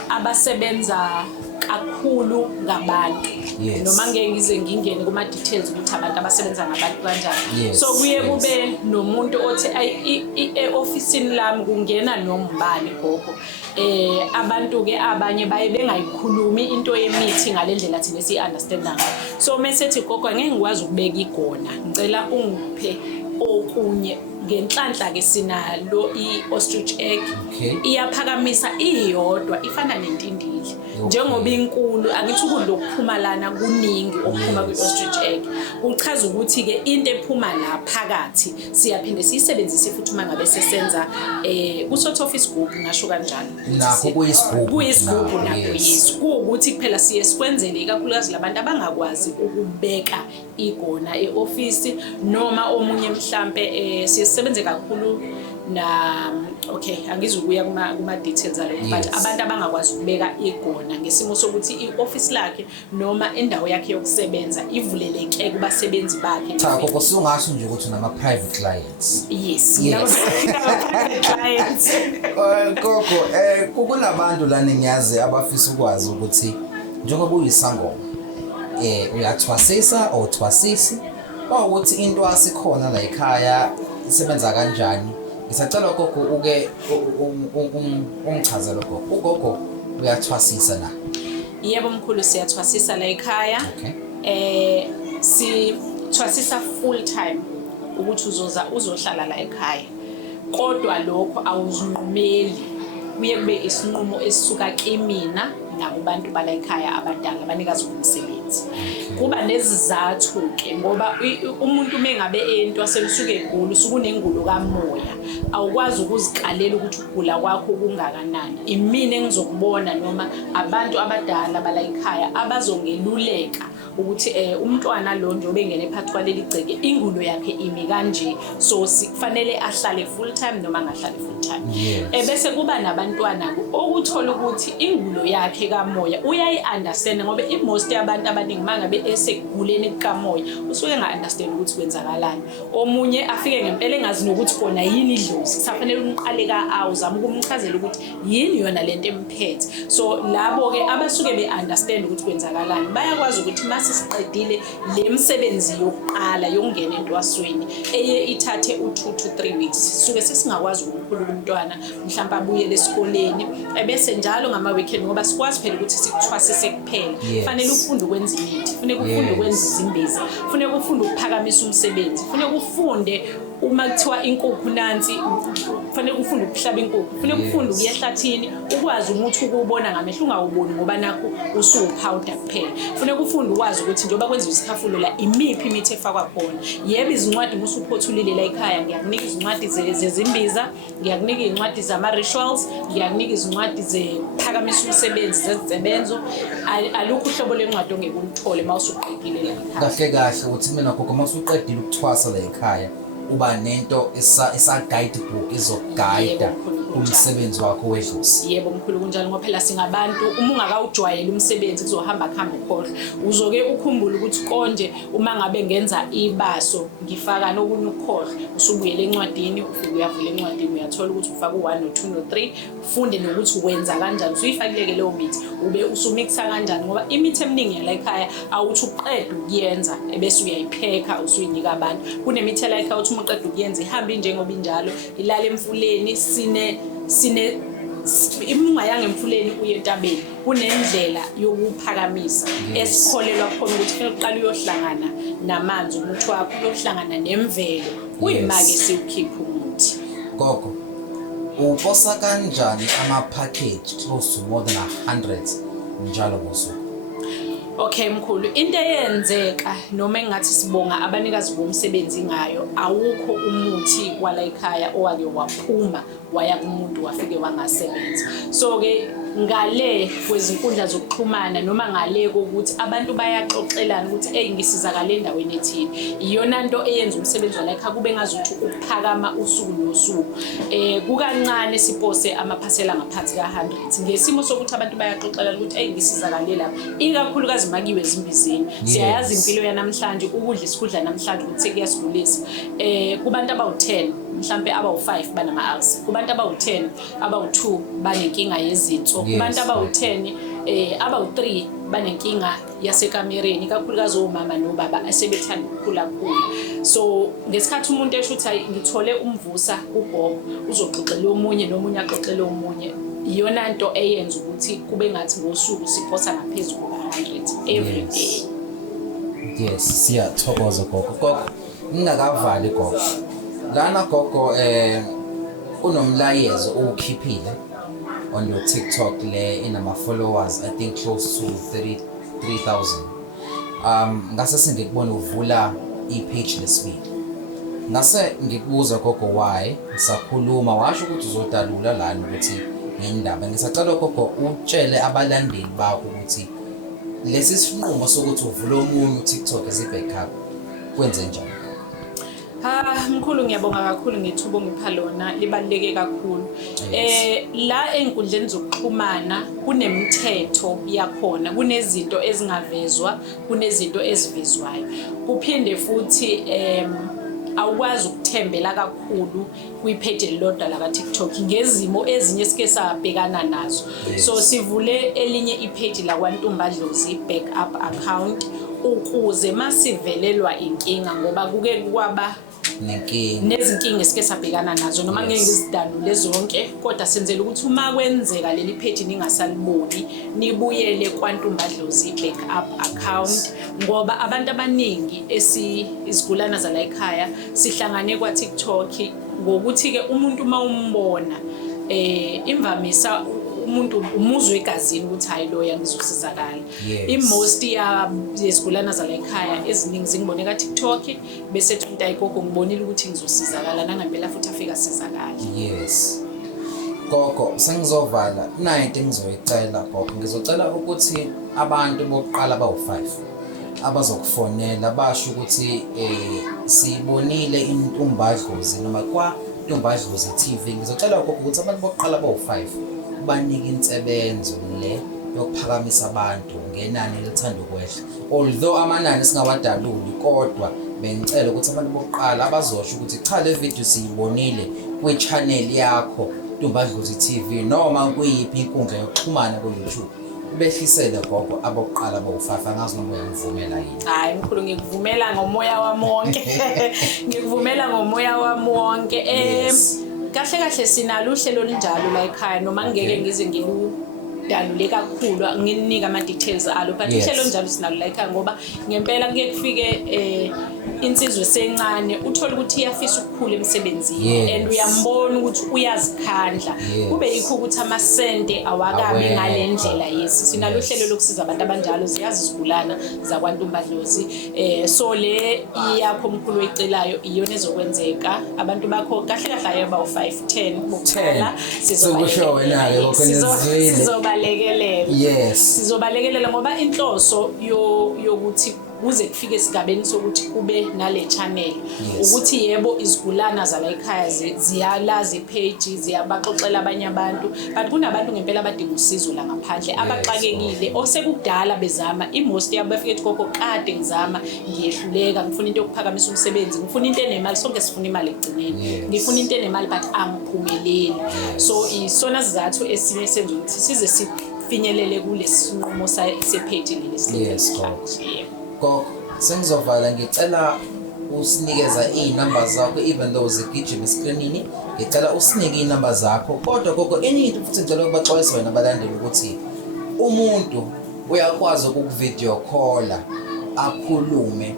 abasebenza kakhulu ngabantu noma ngeke ngize ngingene kuma details ukuthi abantu abasebenza ngabantu kanjani. So kuye kube nomuntu othi e-officeini lami kungena nombani gogo. Abantu ke abanye baye bengayikhulumi into yemithi ngalendlela thina si-understanda ngayo. So mesethi gogo ngeke ngikwazi ukubeka igona ngicela ungiphe okunye ngenhlanhla ke sinalo i-ostrich egg iyaphakamisa iyodwa ifana nentindile njengoba inkulu angithi ukudla okuphuma lana kuningi okuphuma kwi-ostrich egg uchaza ukuthi ke into ephuma la phakathi siyaphinde siyisebenzise futhi uma ngabe sesenza kusort of isigubhu ngasho kanjalo nakho kuyisigubhu nakho yiso kuukuthi kuphela siye sikwenzele ikakhulukazi labantu abangakwazi ukubeka igona e-office noma omunye mhlambe sisebenze kakhulu na angizukuya kuma details alokho but abantu abangakwazi ukubeka igona ngesimo sokuthi i-office lakhe noma indawo yakhe yokusebenza ivuleleke kubasebenzi bakhe. Cha gogo sungasho nje ukuthi nama private clients. Yes. Private clients. Gogo kunabantu lana ngiyazi abafisa ukwazi ukuthi njengoba uyisangoma uyathwasisa or thwasisi ukuthi into asikhona la ekhaya isebenza kanjani. Ngisacela gogo uke umchazelo gogo. Ugogo uyathwasisa na? Yebo mkhulu siyathwasisa la ekhaya. Sithwasisa full time ukuthi uzohlala la ekhaya. Kodwa lokho awuzinqumeli. Kuye kube isinqumo esisuka kimina nakubantu bala ekhaya abadala abanikazi bomsebenzi. Kuba nezizathu ke ngoba umuntu mengabe ento aselusuke egula usukunengulo kamoya awukwazi ukuzikalela ukuthi ukugula kwakho kungakanani. Imini engizokubona noma abantu abadala bala ekhaya abazongeluleka ukuthi umntwana lo nje obengene phakathi kwaleli gceke ingulo yakhe imi kanje so kufanele ahlale full time noma angahlali full time. Bese kuba nabantwana okuthola ukuthi ingulo yakhe kamoya uyayi understand ngoba most yabantu abaningi mangabe eseguleni kamoya usuke enga-understand ukuthi kwenzakalani. Omunye afike ngempela engazi nokuthi kona yini idlozi, kusafanele umqale uzama ukumchazela ukuthi yini yona lento emphethe. So labo-ke abasuke be-understand ukuthi kwenzakalani bayakwazi ukuthi mase siqedile le msebenzi yokuqala yokungena entwasweni eye ithathe u2 to 3 weeks suke sesingakwazi ukukhulula umntwana mhlawumbe abuyele esikoleni ebese njalo ngama-weekend ngoba sikwazi phela ukuthi sikuthwasise kuphela. Kufanele ufunde ukwenza imithi, kufanele ufunde ukwenza izimbiza, kufanele ufunde ukuphakamisa umsebenzi, kufanele ufunde uma kuthiwa inkukhu nansi kufanele ufunde ukuhlaba inkukhu, kufanele ufunde ukuya ehlathini ukwazi umuthi ukubona ngamehlo ungawuboni ngoba nakho usuwuphawuda kuphela. Kufanele ufunde ukwazi ukuthi njengoba kwenziwa isikhafulo la imiphi imithi efakwa khona. Yebo izincwadi musuphothulile la ekhaya ngiyakunika izincwadi zezimbiza, ngiyakunika izincwadi zama-rituals, ngiyakunika izincwadi zephakamisa umsebenzi zezisebenzo. Alukho uhlobo lencwadi ongeke ulithole uma usuqedile la ekhaya. Kahle ukuthi mina gogo uma usuqedile ukuthwasa la ekhaya uba nento guidebook izokugayida umsebenzi wakho wedlozi. Yebo mkhulu kunjalo ngoba phela singabantu uma ungakawujwayela umsebenzi kuzohamba ukhohlwa. Uzoke ukhumbule ukuthi konje uma ngabe ngenza ibaso ngifaka nokunye ukukhohlwa usubuyele encwadini ufike uyavula encwadini uyathola ukuthi ufaka u1 no2 no3 ufunde nokuthi wenza kanjani usuyifakileke leyo mithi ube usumixa kanjani ngoba imithi eminingi la ekhaya awuthi uqeda ukuyenza ebese uyayipheka usuyinika abantu. Kunemithi la ekhaya uthi uma uqeda ukuyenza ihambe njengoba injalo ilala emfuleni sine imungayanga emfuleni uye entabeni kunendlela yokuphakamisa esikholelwa khona ukuthi kufanele uqale uyohlangana namanzi umuthi wakho uyohlangana nemvelo kuyimake siwukhipha umuthi. Gogo uposa kanjani ama-package close to more than 100 njalo ngosuku? Okay mkhulu, into eyenzeka noma engathi sibonga abanikazi bomsebenzi ngayo awukho umuthi wala ekhaya owake waphuma waya kumuntu wafike wangasebenza. So ke ngale kwezinkundla zokuxhumana noma ngale kokuthi abantu bayaxoxelana ukuthi hey ngisizakala endaweni ethile iyona nto eyenza umsebenzi wala ekhaya kube ngazuthi ukuphakama usuku nosuku. Kukancane sipose amaphasela ngaphansi ka100 ngesimo sokuthi abantu bayaxoxelana ukuthi hey ngisizakale lapha ikakhulukazi makiwe ezimbizeni. Siyayazi impilo yanamhlanje ukudla isikudla namhlanje ukuthi kuyasigulisa. Kubantu abawu10 mhlambe abawu5 banama-ulcer, kubantu abawu10 abawu2 banenkinga yezinso, kubantu abawu10 abawu3 banenkinga yasekamereni kakhulukazi omama nobaba asebethanda ukukhula. So ngesikhathi umuntu esho ukuthi ngithole umvusa ugogo uzoxoxela omunye nomunye axoxele omunye iyona nto eyenza ukuthi kube ngathi ngosuku siphosa ngaphezulu ka100 every day. Yes, siyathokoza gogo. Ngingakavali gogo. Lana gogo unomlayezo owukhiphile on your TikTok le inama followers I think close to 33,000. Ngase sengikubona uvula i-page lesweek. Ngase ngikubuza gogo why sakhuluma washo ukuthi uzodalula lana ukuthi indaba. Ngisacela gogo utshele abalandeli bakho ukuthi lesi sinqumo sokuthi uvule omunye uTikTok as i-backup kwenze njani? Mkhulu ngiyabonga kakhulu ngethuba ngipha lona libaluleke kakhulu. La enkundleni zokuxhumana kunemithetho yakhona, kunezinto ezingavezwa, kunezinto ezivezwayo. Kuphinde futhi awukwazi ukuthembela kakhulu kwi-page elilodwa la ka-TikTok ngezimo ezinye esike sabhekana nazo. So sivule elinye i-page la kwaNtumbadlozi backup account ukuze masivelelwa inkinga ngoba kuke kwaba nezinkinga esike sabhekana nazo noma ngeke ngizidalule zonke kodwa senzele ukuthi uma kwenzeka leli page ningasaliboni nibuyele kwaNtumbadlozi backup account ngoba abantu abaningi izigulana zala ekhaya sihlangane kwa TikTok ngokuthi ke umuntu mawumbona imvamisa umuntu umuzwe egazini ukuthi hayi lo yangizosizakala. Most yesigulana zala ekhaya eziningi zingiboneka TikTok bese ethi umuntu ayigogo ngibonile ukuthi ngizosizakala nangempela futhi afika sizakala. Yes. Gogo sengizovala nayo into engizoyicela gogo ngizocela ukuthi abantu bokuqala abawu5 abazokufonela basho ukuthi sibonile iNtumbadlozi noma kwa Ntumbadlozi TV ngizocela gogo ukuthi abantu bokuqala abawu5 banike insebenzo le yokuphakamisa abantu ngenani elithanda ukwehla. Although amanani singawadaluli kodwa bengicela ukuthi abantu bokuqala abazosho ukuthi cha le video siyibonile kwi-channel yakho Dumba Dlozi TV noma kuyiphi inkundla yokuxhumana ku-YouTube. Behlisele gogo abokuqala bokufafa ngazi noma uyangivumela yini. Hayi mkhulu ngikuvumela ngomoya wami wonke. Ngikuvumela ngomoya wami wonke. Kahle kahle sinalo uhlelo linjalo la ekhaya noma ngeke ngize ngiludalule kakhulu nginika ama details alo but uhlelo njalo sinalo la ekhaya ngoba ngempela kuye kufike insizwe sencane uthola ukuthi iyafisa ukukhula emsebenzini and uyambona ukuthi uyazikhandla kube yikho ukuthi amasente awakabi ngalendlela yesi sinalo uhlelo lokusiza abantu abanjalo ziyazi izigulana zakwaNtumba Dlozi so le iyakho omkhulu oyicelayo iyona ezokwenzeka abantu bakho kahle kahle ayeba u510 bokuqala sizokusho wena ke kokwenezweni sizobalekelela sizobalekelela ngoba inhloso yokuthi kuze kufike esigabeni sokuthi kube nale channel ukuthi yebo izigulana zala ekhaya ziyalazi page ziyabaxoxela abanye abantu but kunabantu ngempela abadinga usizo la ngaphandle abaxakekile osekudala bezama imost yabo bafike ethi gogo kade ngizama ngiyehluleka ngifuna into yokuphakamisa umsebenzi ngifuna into enemali sonke sifuna imali egcineni ngifuna into enemali but angiphumeleli so isona sizathu esinye senza ukuthi size sifinyelele kulesinqumo sepage leli Gogo, sengizovala ngicela usinikeza iy'namba zakho even though zigijima escreenini ngicela usinike iy'namba zakho kodwa gogo enye into futhi ngicela ukubaxwayisa wena abalandeli ukuthi umuntu uyakwazi ukukuvideo calla akhulume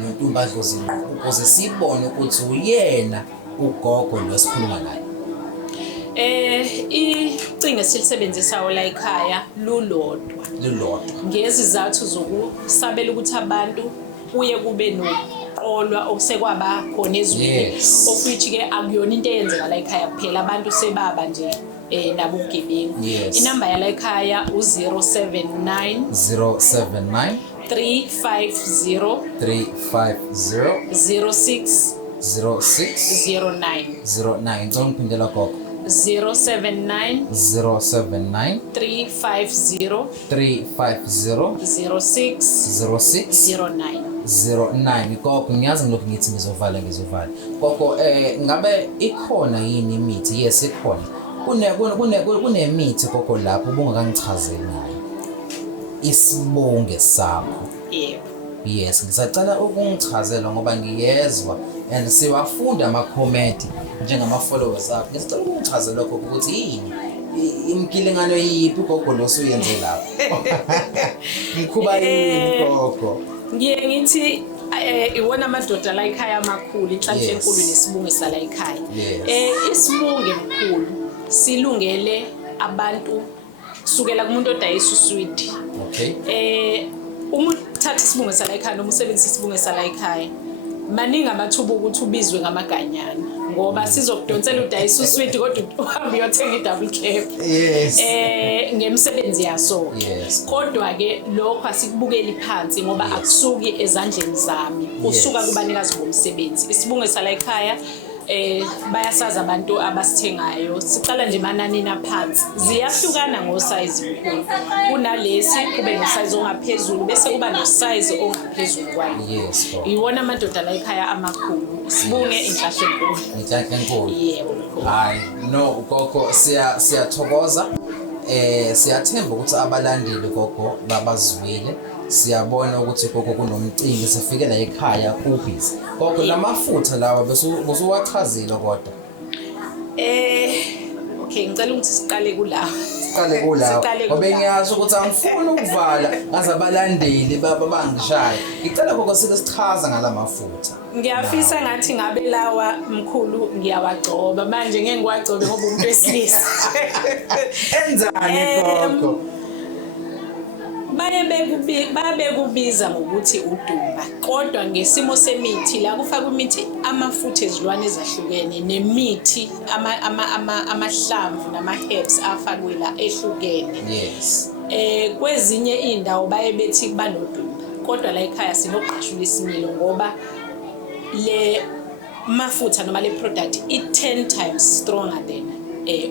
noNtumba Dlozi ukuze sibone ukuthi uyena ugogo lo sikhuluma naye. Icingo esilisebenzisayo la ekhaya lulodwa ngezizathu zokusabela ukuthi abantu kuye kube noqolwa okusekwaba khona ezweni ofuthi ke akuyona into eyenzeka la ekhaya kuphela abantu sebaba nje nabo ugebengu inamba yala ekhaya u079 350 0609 ngicela ngiphindela gogo 079 350 0609 gogo ngiyazi ngilokhu ngithi ngizovala gogo ngabe ikhona yini imithi yes ikhona kunemithi gogo lapho ubungakangichazeli ngayo isibunge sakho yes ngisacela ukungichazela ngoba ngiyezwa and siwafunda ama-comment njengama followers akho ngisacela ukungichazela lokho ukuthi yini imkilingano yiphi gogo lo suyenze lapho ngikhuba yini gogo ngiye ngithi iwona amadoda la ekhaya amakhulu inhlanhla enkulu nesibunge sala ekhaya isibunge mkhulu silungele abantu kusukela kumuntu odayisa uswidi umuntu thatha isibunge sala ekhaya noma usebenzisa isibunge sala ekhaya maningi amathuba ukuthi ubizwe ngamaganyana ngoba sizokudonsela udayisa uswidi kodwa uhambe uyothenga i-double cab ngemsebenzi yaso kodwa ke lokho asikubukeli phansi ngoba akusuki ezandleni zami usuka kubanikazi bomsebenzi isibunge sala ekhaya bayasaza abantu abasithengayo siqala nje emananini aphansi ziyahlukana ngosize mkhulu kunalesi kube nosize ongaphezulu bese kuba nosize ongaphezulu kwayo iwona amadoda la ekhaya amakhulu sibunge inhlahla enkulu yebo hayi no gogo siyathokoza siyathemba ukuthi abalandeli gogo babazwile siyabona ukuthi gogo kunomcimbi sifike la ekhaya kubhizi gogo lamafutha lawa besuwachazile kodwa okay ngicela ukuthi siqale kulawa ngoba ngiyazi ukuthi angifuni ukuvala ngaze abalandeli babangishaya ngicela gogo sike sichaza ngalamafutha ngiyafisa ngathi ngabe lawa mkhulu ngiyawagcoba manje ngeke ngiwagcobe ngoba umuntu wesilisa enzani gogo bayebekubiza ngokuthi udumba kodwa ngesimo semithi la kufaka imithi amafutha ezilwane ezahlukene nemithi amahlamvu nama-herbs afakwe la ehlukene kwezinye indawo bayebethi banodumba kodwa la ekhaya sinoqashula isimilo ngoba le mafutha noma le product i10 times stronger than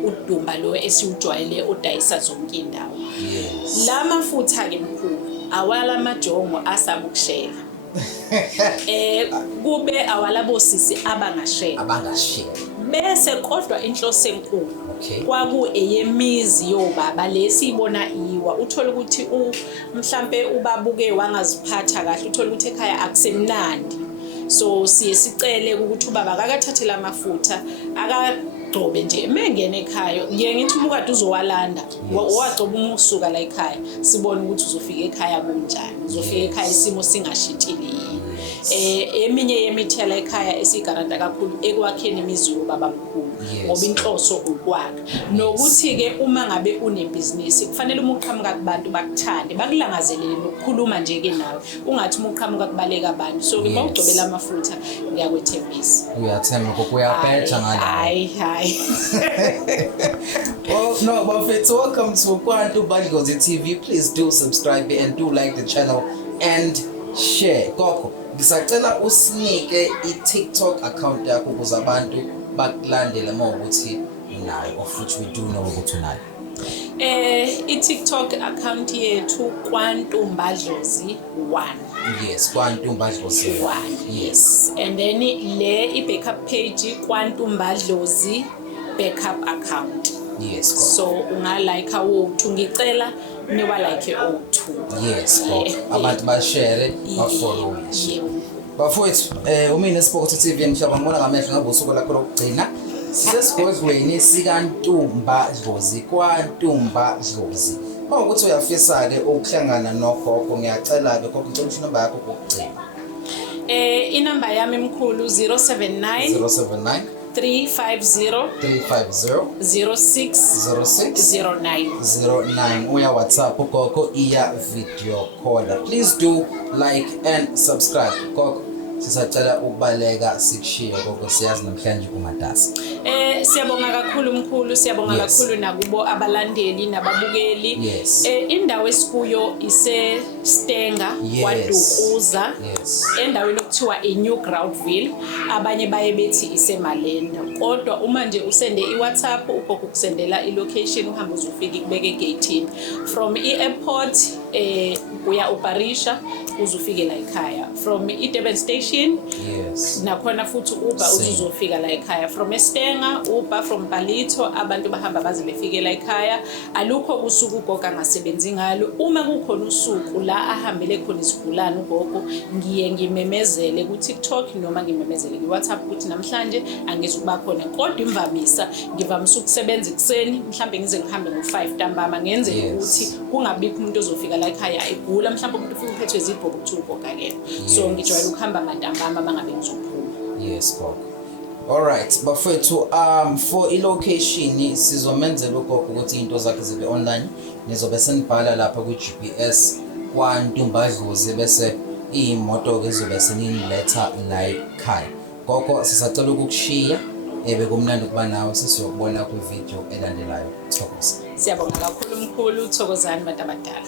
udumba lo esiujwayele odayisa zonke indawo. Yes. La mafutha ke mkhulu awala majongo asabukushela. Kube awala bosisi abangashela. Bese kodwa inhloso enkulu kwaku eyemizi yobaba lesibona iwa uthola ukuthi mhlambe ubabuke wangaziphatha kahle uthola ukuthi ekhaya akusemnandi so siye sicele ukuthi ubaba akathathela amafutha akagcobe nje mengene ekhaya ngiye ngithi umukade uzowalanda wagcoba umusuka la ekhaya sibone ukuthi uzofika ekhaya kunjani uzofika ekhaya isimo singashintshile eminye yemithi yala ekhaya esigaranta kakhulu ekwakheni imizi yobaba mkhulu ngoba inhloso ukwakha nokuthi ke uma ngabe unebhizinisi kufanele uma uqhamuka kubantu bakuthande bakulangazelele nokukhuluma nje ke nawe ungathi uma uqhamuka kubaleka abantu so ke mawugcobela amafutha ngiyakwethembisa uyathemba kokuyabhetha ngala hayi well no bafethu welcome to KwaNtumba Dlozi TV please do subscribe and do like the channel and share gogo ngisacela usinike i-TikTok account yakho ukuze abantu bakulandele mawukuthi unayo futhi we do know ukuthi unayo i-TikTok account yethu KwaNtumba Dlozi 1 yes KwaNtumba Dlozi 1 yes and then le i-backup page KwaNtumba Dlozi backup account yes so ungalike awu2 ngicela niwa like o2 yes abantu bashare bafollow bafowethu umina Sport TV ngihlaba ngibona ngamehlo ngabe usuku lakho lokugcina sesigodlweni sikaNtumba Dlozi KwaNtumba Dlozi mawukuthi uyafisa ke ukuhlangana nogogo ngiyacela ke gogo ngicela inamba yakho kokugcina inamba yami emkhulu 079 350 0609 uya WhatsApp gogo iya video call please do like and subscribe gogo sisacela ukubaleka sikushiye gogo siyazi namhlanje kumatasa siyabonga kakhulu mkhulu siyabonga kakhulu nakubo abalandeli nababukeli indawo esikuyo ise Stenga kwaDukuza endaweni okuthiwa eNew Groundville abanye baye bethi ise Malenda kodwa uma nje usende iWhatsApp ugogo kusendela ilocation uhamba uzofika ikubeke egate from i-airport uya uParisha uzofika la ekhaya from iDurban station nakhona futhi uba uzofika la ekhaya from eStenga uba from Palito abantu bahamba baze befike la ekhaya alukho kusuku ugogo angasebenzi ngalo uma kukhona usuku la ahambele khona isigulana ugogo ngiye ngimemezele ku TikTok noma ngimemezele ku WhatsApp ukuthi namhlanje angizukuba khona kodwa imvamisa ngivamisa ukusebenza ekseni mhlambe ngize ngihambe ngo5 ntambama ngenze ukuthi kungabikho umuntu ozofika la ekhaya egula mhlambe umuntu ufika uphethwe izibhobo kuthi ugogo akekho so ngijwayele ukuhamba amantambama bangabe ngizophuma yes gogo alright bafethu for ilocation sizomenzela ugogo ukuthi into zakhe zibe online nizobe senibhala lapha ku GPS KwaNtumba Dlozi bese imoto ke izobe seniletha la ekhaya gogo sisacela ukukushiya bekumnandi kuba nawe sesiyokubona ku video elandelayo thokoza siyabonga kakhulu mkhulu thokozani bantu abadala